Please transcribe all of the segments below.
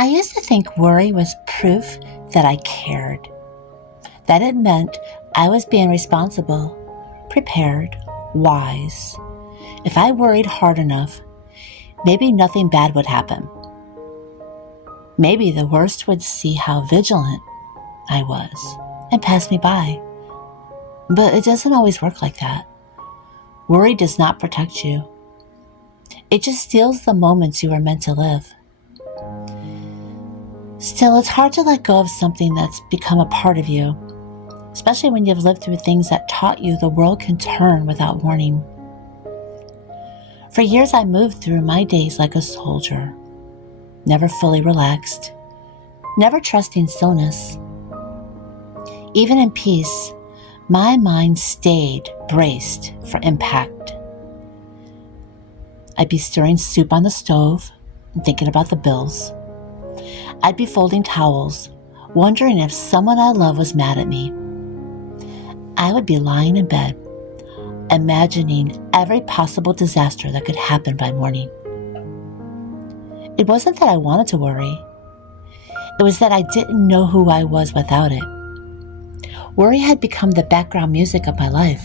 I used to think worry was proof that I cared, that it meant I was being responsible, prepared, wise. If I worried hard enough, maybe nothing bad would happen. Maybe the worst would see how vigilant I was and pass me by. But it doesn't always work like that. Worry does not protect you. It just steals the moments you were meant to live. Still, it's hard to let go of something that's become a part of you, especially when you've lived through things that taught you the world can turn without warning. For years, I moved through my days like a soldier, never fully relaxed, never trusting stillness. Even in peace, my mind stayed braced for impact. I'd be stirring soup on the stove and thinking about the bills. I'd be folding towels, wondering if someone I love was mad at me. I would be lying in bed, imagining every possible disaster that could happen by morning. It wasn't that I wanted to worry. It was that I didn't know who I was without it. Worry had become the background music of my life,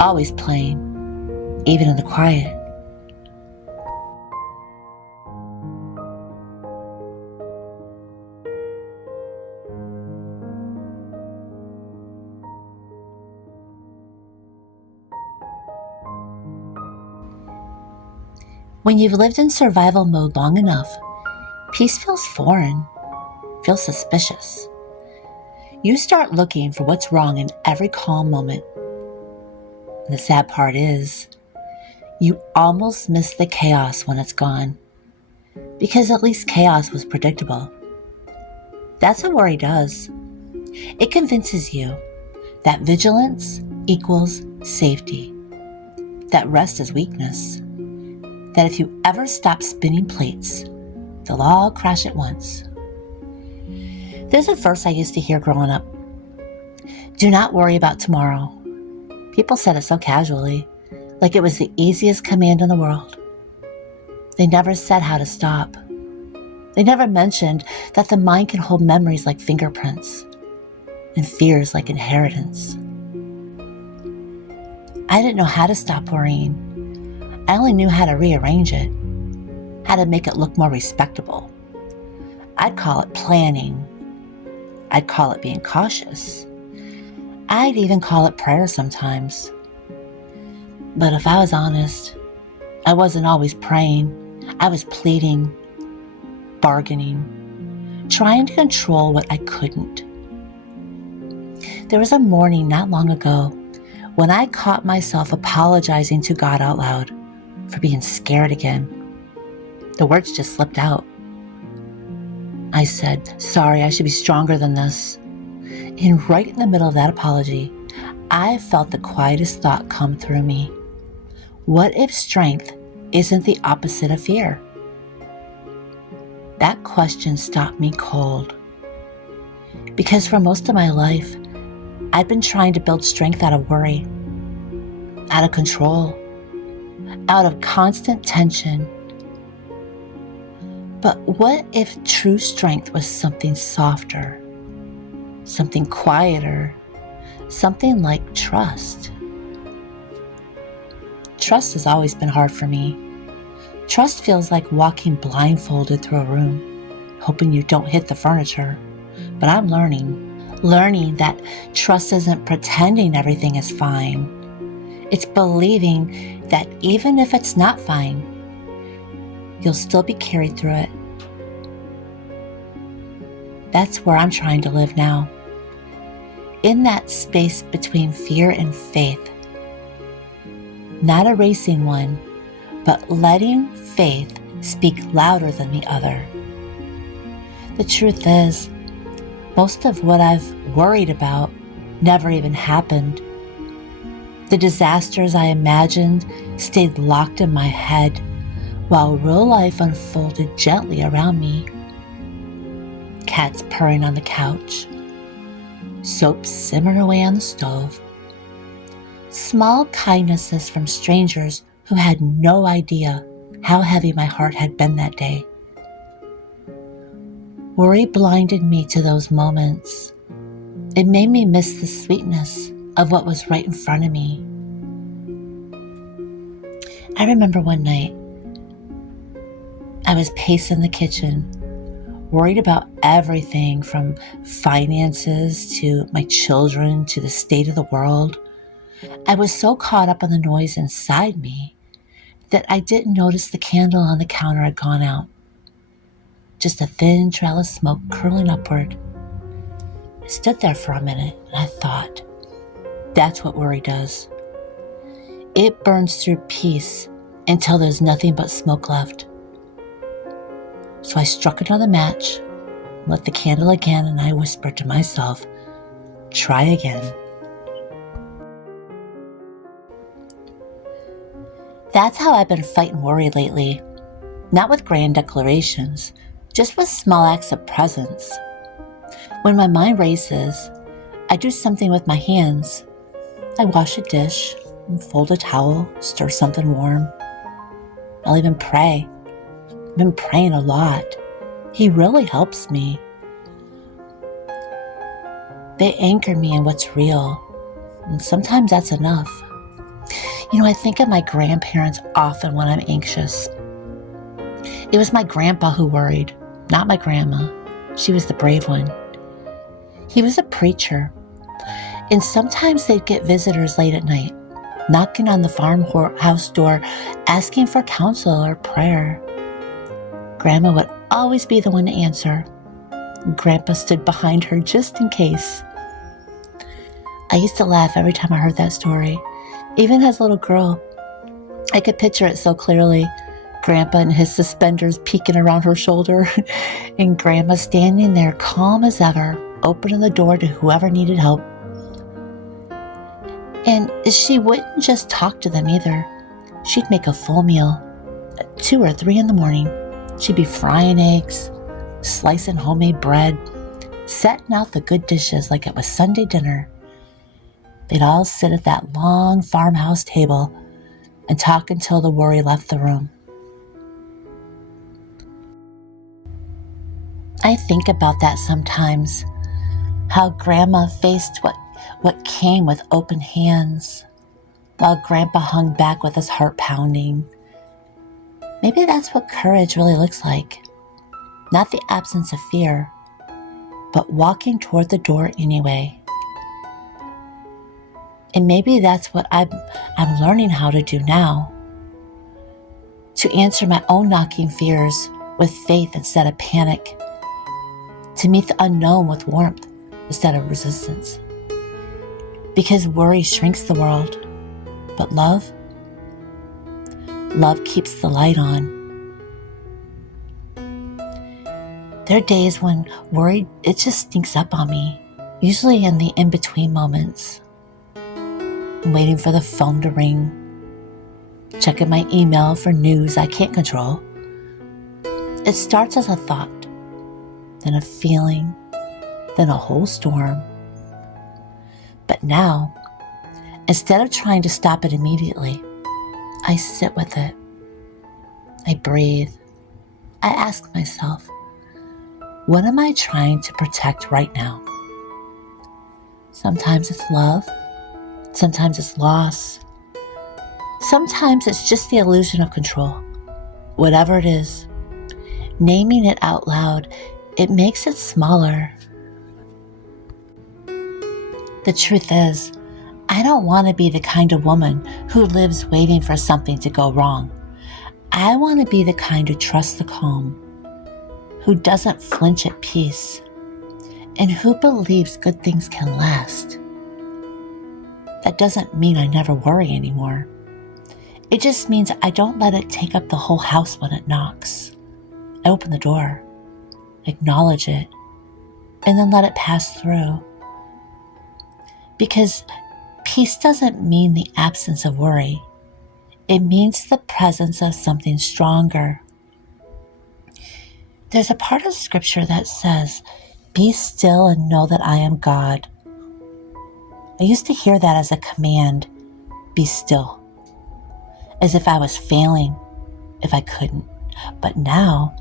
always playing, even in the quiet. When you've lived in survival mode long enough, peace feels foreign, feels suspicious. You start looking for what's wrong in every calm moment. And the sad part is, you almost miss the chaos when it's gone, because at least chaos was predictable. That's what worry does. It convinces you that vigilance equals safety, that rest is weakness, that if you ever stop spinning plates, they'll all crash at once. There's a verse I used to hear growing up. Do not worry about tomorrow. People said it so casually, like it was the easiest command in the world. They never said how to stop. They never mentioned that the mind can hold memories like fingerprints and fears like inheritance. I didn't know how to stop worrying. I only knew how to rearrange it, how to make it look more respectable. I'd call it planning. I'd call it being cautious. I'd even call it prayer sometimes. But if I was honest, I wasn't always praying. I was pleading, bargaining, trying to control what I couldn't. There was a morning not long ago when I caught myself apologizing to God out loud for being scared again. The words just slipped out. I said, sorry, I should be stronger than this. And right in the middle of that apology, I felt the quietest thought come through me. What if strength isn't the opposite of fear? That question stopped me cold. Because for most of my life, I'd been trying to build strength out of worry, out of control, out of constant tension. But what if true strength was something softer, something quieter, something like trust? Trust has always been hard for me. Trust feels like walking blindfolded through a room, hoping you don't hit the furniture. But I'm learning that trust isn't pretending everything is fine. It's believing that even if it's not fine, you'll still be carried through it. That's where I'm trying to live now. In that space between fear and faith. Not erasing one, but letting faith speak louder than the other. The truth is, most of what I've worried about never even happened. The disasters I imagined stayed locked in my head while real life unfolded gently around me. Cats purring on the couch, soap simmering away on the stove, small kindnesses from strangers who had no idea how heavy my heart had been that day. Worry blinded me to those moments. It made me miss the sweetness of what was right in front of me. I remember one night, I was pacing the kitchen, worried about everything from finances to my children to the state of the world. I was so caught up in the noise inside me that I didn't notice the candle on the counter had gone out. Just a thin trail of smoke curling upward. I stood there for a minute and I thought, that's what worry does. It burns through peace until there's nothing but smoke left. So I struck another match, lit the candle again, and I whispered to myself, try again. That's how I've been fighting worry lately. Not with grand declarations, just with small acts of presence. When my mind races, I do something with my hands. I wash a dish, fold a towel, stir something warm. I'll even pray. I've been praying a lot. He really helps me. They anchor me in what's real, and sometimes that's enough. I think of my grandparents often when I'm anxious. It was my grandpa who worried, not my grandma. She was the brave one. He was a preacher, and sometimes they'd get visitors late at night, knocking on the farmhouse door, asking for counsel or prayer. Grandma would always be the one to answer. Grandpa stood behind her just in case. I used to laugh every time I heard that story. Even as a little girl, I could picture it so clearly. Grandpa and his suspenders peeking around her shoulder, and Grandma standing there calm as ever, opening the door to whoever needed help. And she wouldn't just talk to them either. She'd make a full meal. At 2 or 3 in the morning, she'd be frying eggs, slicing homemade bread, setting out the good dishes like it was Sunday dinner. They'd all sit at that long farmhouse table and talk until the worry left the room. I think about that sometimes, how Grandma faced what came with open hands, while Grandpa hung back with his heart pounding. Maybe that's what courage really looks like. Not the absence of fear, but walking toward the door anyway. And maybe that's what I'm learning how to do now. To answer my own knocking fears with faith instead of panic. To meet the unknown with warmth instead of resistance. Because worry shrinks the world, but love keeps the light on. There are days when worry, it just sneaks up on me, usually in the in-between moments. I'm waiting for the phone to ring, checking my email for news I can't control. It starts as a thought, then a feeling, then a whole storm. But now, instead of trying to stop it immediately, I sit with it. I breathe. I ask myself, what am I trying to protect right now? Sometimes it's love. Sometimes it's loss. Sometimes it's just the illusion of control. Whatever it is, naming it out loud, it makes it smaller. The truth is, I don't want to be the kind of woman who lives waiting for something to go wrong. I want to be the kind who trusts the calm, who doesn't flinch at peace, and who believes good things can last. That doesn't mean I never worry anymore. It just means I don't let it take up the whole house when it knocks. I open the door, acknowledge it, and then let it pass through. Because peace doesn't mean the absence of worry. It means the presence of something stronger. There's a part of scripture that says, "Be still and know that I am God." I used to hear that as a command, be still, as if I was failing if I couldn't. But now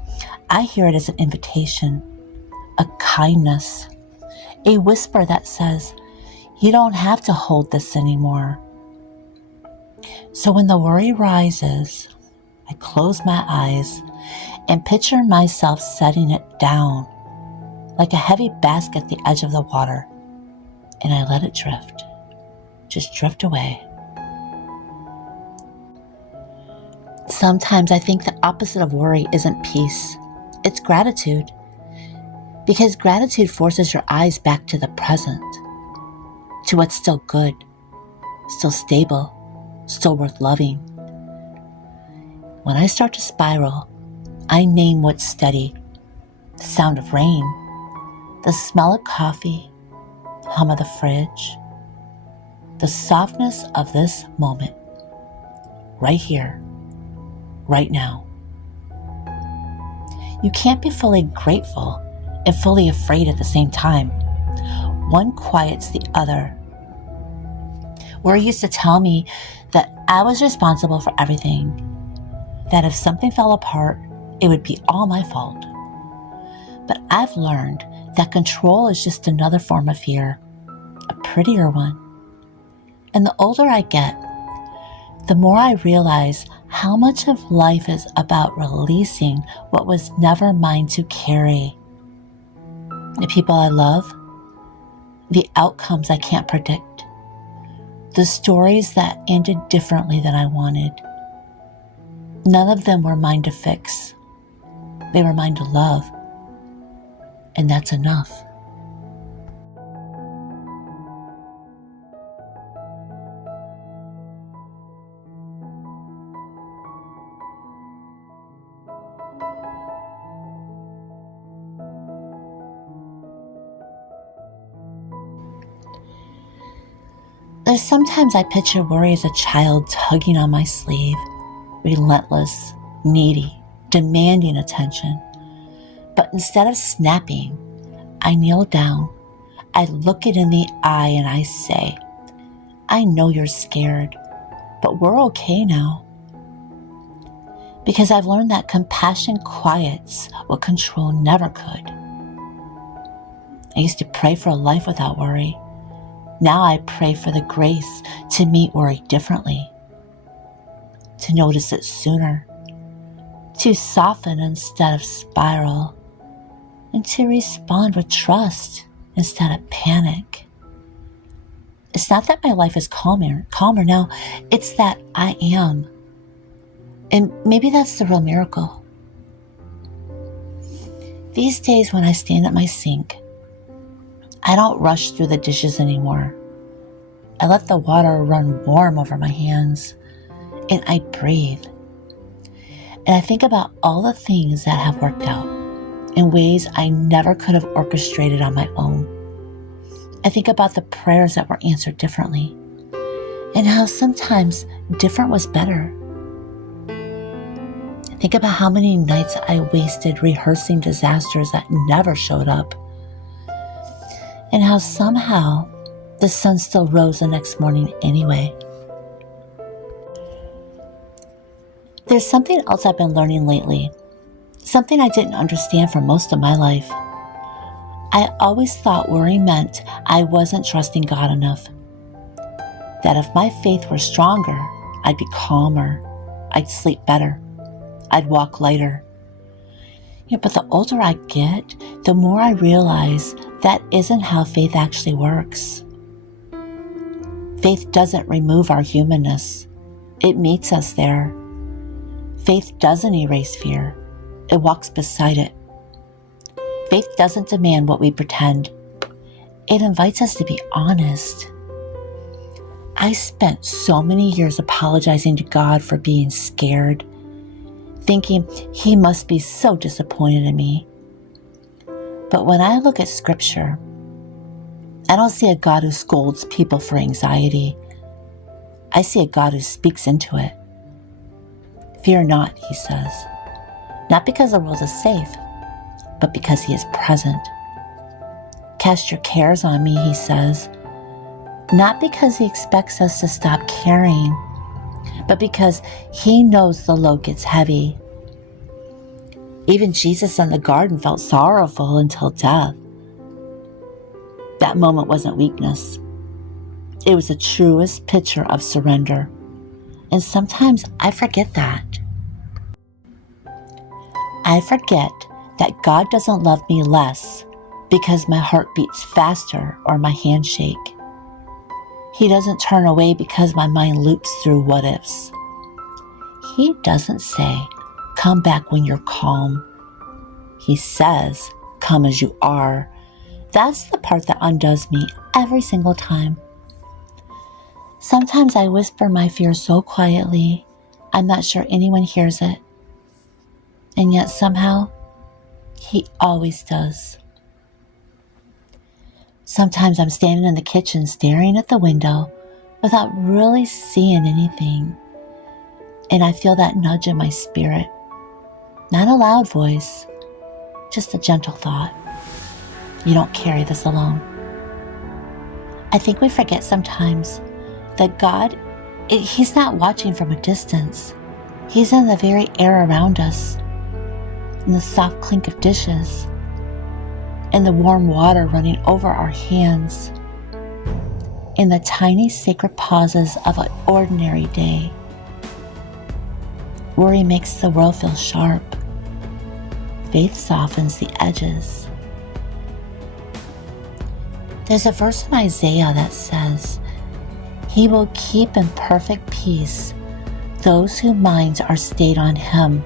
I hear it as an invitation. a kindness, a whisper that says, you don't have to hold this anymore. So when the worry rises, I close my eyes and picture myself setting it down like a heavy basket at the edge of the water, and I let it drift, just drift away. Sometimes I think the opposite of worry isn't peace, it's gratitude. Because gratitude forces your eyes back to the present, to what's still good, still stable, still worth loving. When I start to spiral, I name what's steady: the sound of rain, the smell of coffee, hum of the fridge, the softness of this moment, right here, right now. You can't be fully grateful and fully afraid at the same time. One quiets the other. Worry used to tell me that I was responsible for everything, that if something fell apart, it would be all my fault. But I've learned that control is just another form of fear, a prettier one. And the older I get, the more I realize how much of life is about releasing what was never mine to carry. The people I love, the outcomes I can't predict, the stories that ended differently than I wanted. None of them were mine to fix. They were mine to love. And that's enough. There's sometimes I picture worry as a child tugging on my sleeve, relentless, needy, demanding attention. But instead of snapping, I kneel down, I look it in the eye and I say, I know you're scared, but we're okay now. Because I've learned that compassion quiets what control never could. I used to pray for a life without worry. Now I pray for the grace to meet worry differently, to notice it sooner, to soften instead of spiral, and to respond with trust instead of panic. It's not that my life is calmer now, it's that I am. And maybe that's the real miracle. These days when I stand at my sink, I don't rush through the dishes anymore. I let the water run warm over my hands, and I breathe. And I think about all the things that have worked out in ways I never could have orchestrated on my own. I think about the prayers that were answered differently, and how sometimes different was better. I think about how many nights I wasted rehearsing disasters that never showed up, and how somehow the sun still rose the next morning anyway. There's something else I've been learning lately, something I didn't understand for most of my life. I always thought worry meant I wasn't trusting God enough, that if my faith were stronger, I'd be calmer, I'd sleep better, I'd walk lighter. But the older I get, the more I realize that isn't how faith actually works. Faith doesn't remove our humanness. It meets us there. Faith doesn't erase fear. It walks beside it. Faith doesn't demand what we pretend. It invites us to be honest. I spent so many years apologizing to God for being scared, thinking He must be so disappointed in me. But when I look at Scripture, I don't see a God who scolds people for anxiety. I see a God who speaks into it. Fear not, He says, not because the world is safe, but because He is present. Cast your cares on me, He says, not because He expects us to stop caring, but because He knows the load gets heavy. Even Jesus in the garden felt sorrowful until death. That moment wasn't weakness. It was the truest picture of surrender. And sometimes I forget that. I forget that God doesn't love me less because my heart beats faster or my hands shake. He doesn't turn away because my mind loops through what ifs. He doesn't say, come back when you're calm. He says, come as you are. That's the part that undoes me every single time. Sometimes I whisper my fear so quietly, I'm not sure anyone hears it. And yet somehow, he always does. Sometimes I'm standing in the kitchen staring at the window without really seeing anything. And I feel that nudge in my spirit. Not a loud voice, just a gentle thought. You don't carry this alone. I think we forget sometimes that God, He's not watching from a distance. He's in the very air around us, in the soft clink of dishes, in the warm water running over our hands, in the tiny sacred pauses of an ordinary day. Worry makes the world feel sharp. Faith softens the edges. There's a verse in Isaiah that says, He will keep in perfect peace those whose minds are stayed on Him.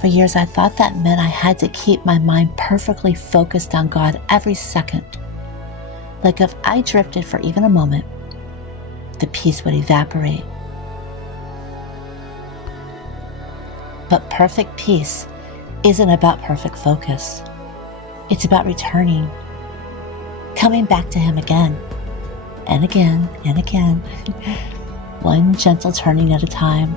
For years I thought that meant I had to keep my mind perfectly focused on God every second. Like if I drifted for even a moment, the peace would evaporate. But perfect peace isn't about perfect focus. It's about returning, coming back to Him again and again and again, one gentle turning at a time.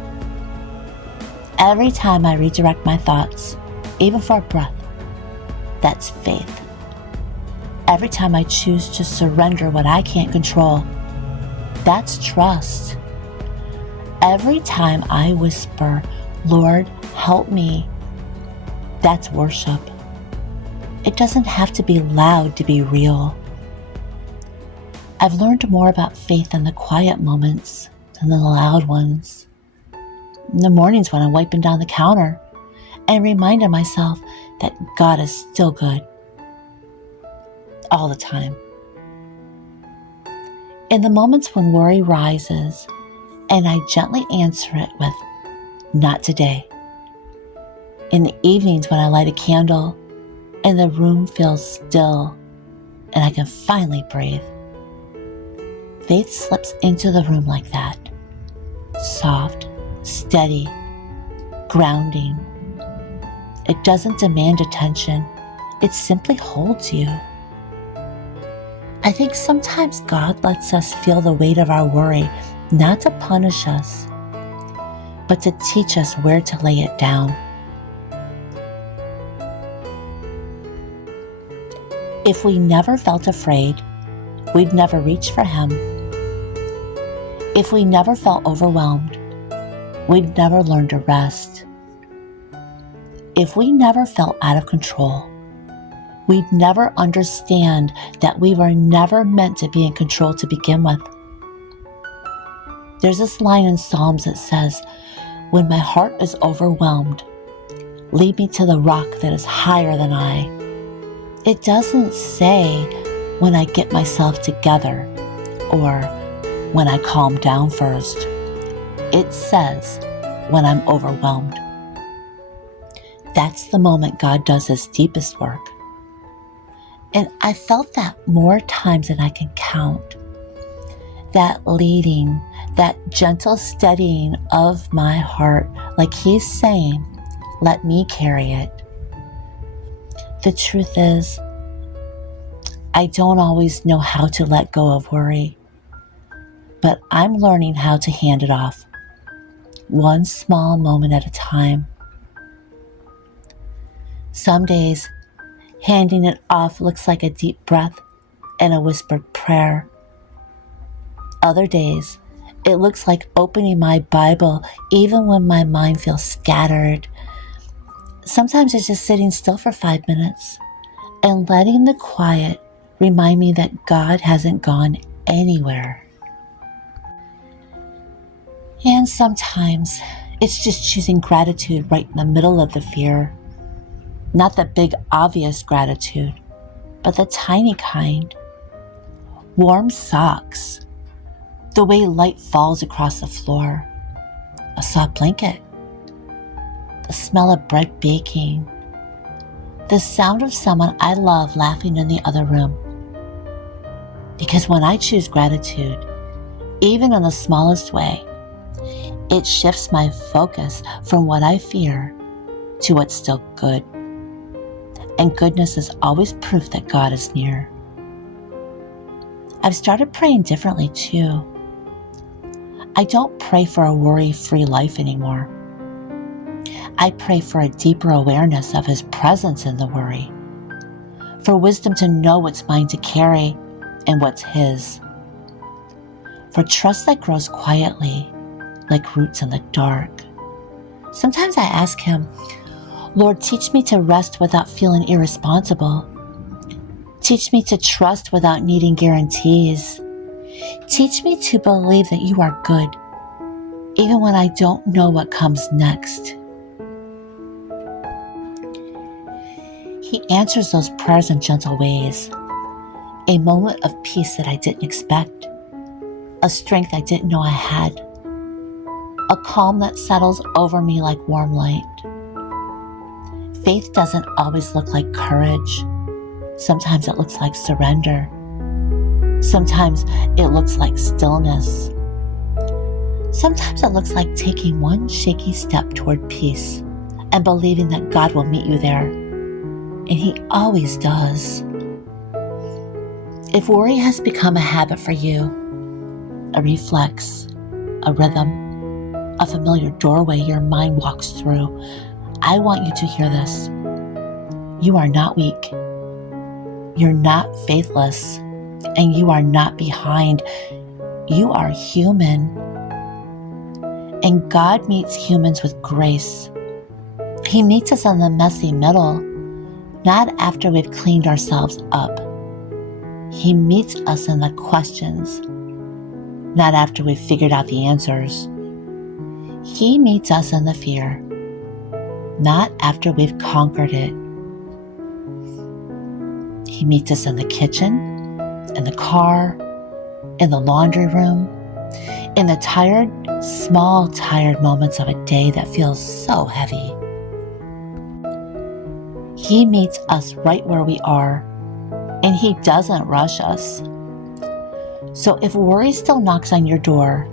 Every time I redirect my thoughts, even for a breath, that's faith. Every time I choose to surrender what I can't control, that's trust. Every time I whisper, Lord, help me, that's worship. It doesn't have to be loud to be real. I've learned more about faith in the quiet moments than the loud ones. In the mornings when I'm wiping down the counter and reminding myself that God is still good. All the time. In the moments when worry rises and I gently answer it with, not today. In the evenings when I light a candle and the room feels still and I can finally breathe. Faith slips into the room like that. Soft, steady, grounding. It doesn't demand attention. It simply holds you. I think sometimes God lets us feel the weight of our worry, not to punish us, but to teach us where to lay it down. If we never felt afraid, we'd never reach for Him. If we never felt overwhelmed, we'd never learn to rest. If we never felt out of control, we'd never understand that we were never meant to be in control to begin with. There's this line in Psalms that says, when my heart is overwhelmed, lead me to the rock that is higher than I. It doesn't say when I get myself together or when I calm down first. It says when I'm overwhelmed. That's the moment God does His deepest work. And I felt that more times than I can count. That leading, that gentle steadying of my heart, like He's saying, let me carry it. The truth is, I don't always know how to let go of worry, but I'm learning how to hand it off, one small moment at a time. Some days, handing it off looks like a deep breath and a whispered prayer. Other days, it looks like opening my Bible even when my mind feels scattered Sometimes it's just sitting still for 5 minutes and letting the quiet remind me that God hasn't gone anywhere. And sometimes it's just choosing gratitude right in the middle of the fear. Not the big, obvious gratitude, but the tiny kind. Warm socks, the way light falls across the floor, a soft blanket, the smell of bread baking, the sound of someone I love laughing in the other room. Because when I choose gratitude, even in the smallest way, it shifts my focus from what I fear to what's still good. And goodness is always proof that God is near. I've started praying differently too. I don't pray for a worry-free life anymore. I pray for a deeper awareness of His presence in the worry, for wisdom to know what's mine to carry and what's His, for trust that grows quietly like roots in the dark. Sometimes I ask Him, Lord, teach me to rest without feeling irresponsible. Teach me to trust without needing guarantees. Teach me to believe that You are good, even when I don't know what comes next. He answers those prayers in gentle ways. A moment of peace that I didn't expect. A strength I didn't know I had. A calm that settles over me like warm light. Faith doesn't always look like courage. Sometimes it looks like surrender. Sometimes it looks like stillness. Sometimes it looks like taking one shaky step toward peace and believing that God will meet you there. And He always does. If worry has become a habit for you, a reflex, a rhythm, a familiar doorway your mind walks through, I want you to hear this. You are not weak. You're not faithless. And you are not behind. You are human. And God meets humans with grace. He meets us in the messy middle, not after we've cleaned ourselves up. He meets us in the questions, not after we've figured out the answers. He meets us in the fear, not after we've conquered it. He meets us in the kitchen, in the car, in the laundry room, in the small tired moments of a day that feels so heavy. He meets us right where we are, and He doesn't rush us. So if worry still knocks on your door,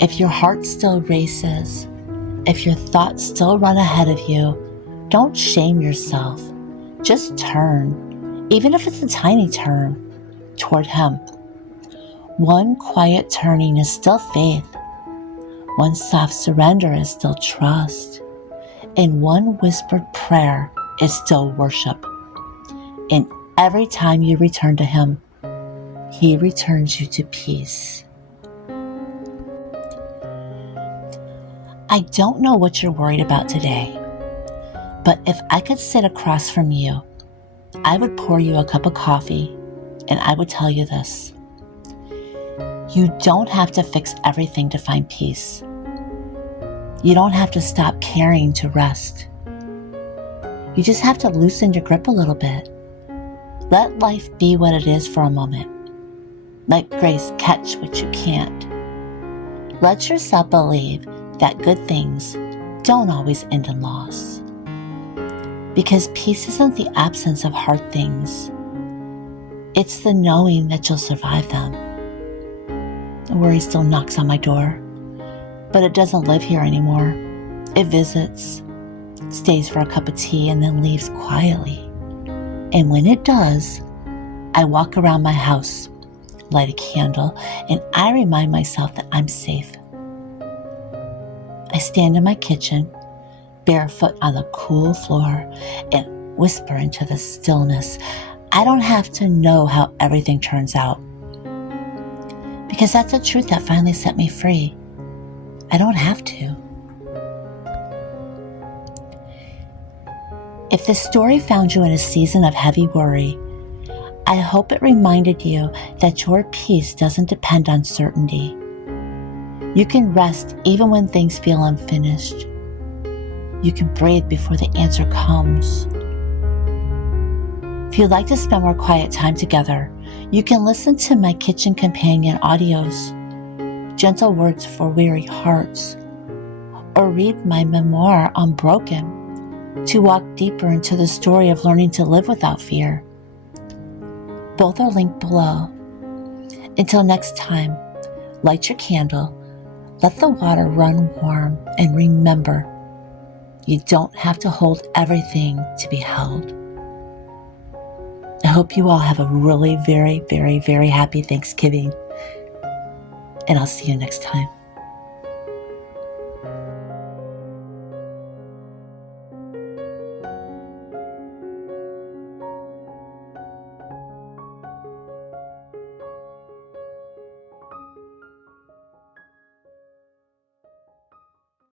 if your heart still races, if your thoughts still run ahead of you, don't shame yourself. Just turn, even if it's a tiny turn, toward Him. One quiet turning is still faith. One soft surrender is still trust. And one whispered prayer is still worship. And every time you return to Him, He returns you to peace. I don't know what you're worried about today, but if I could sit across from you, I would pour you a cup of coffee and I would tell you this. You don't have to fix everything to find peace. You don't have to stop caring to rest. You just have to loosen your grip a little bit. Let life be what it is for a moment. Let grace catch what you can't. Let yourself believe that good things don't always end in loss. Because peace isn't the absence of hard things. It's the knowing that you'll survive them. Worry still knocks on my door, but it doesn't live here anymore. It visits, stays for a cup of tea, and then leaves quietly. And when it does, I walk around my house, light a candle, and I remind myself that I'm safe. I stand in my kitchen, barefoot on the cool floor, and whisper into the stillness. I don't have to know how everything turns out, because that's the truth that finally set me free. I don't have to. If this story found you in a season of heavy worry, I hope it reminded you that your peace doesn't depend on certainty. You can rest even when things feel unfinished. You can breathe before the answer comes. If you'd like to spend more quiet time together, you can listen to my Kitchen Companion audios, Gentle Words for Weary Hearts, or read my memoir, Unbroken, to walk deeper into the story of learning to live without fear. Both are linked below. Until next time, light your candle, let the water run warm, and remember, you don't have to hold everything to be held. I hope you all have a really very, very, very happy Thanksgiving, and I'll see you next time.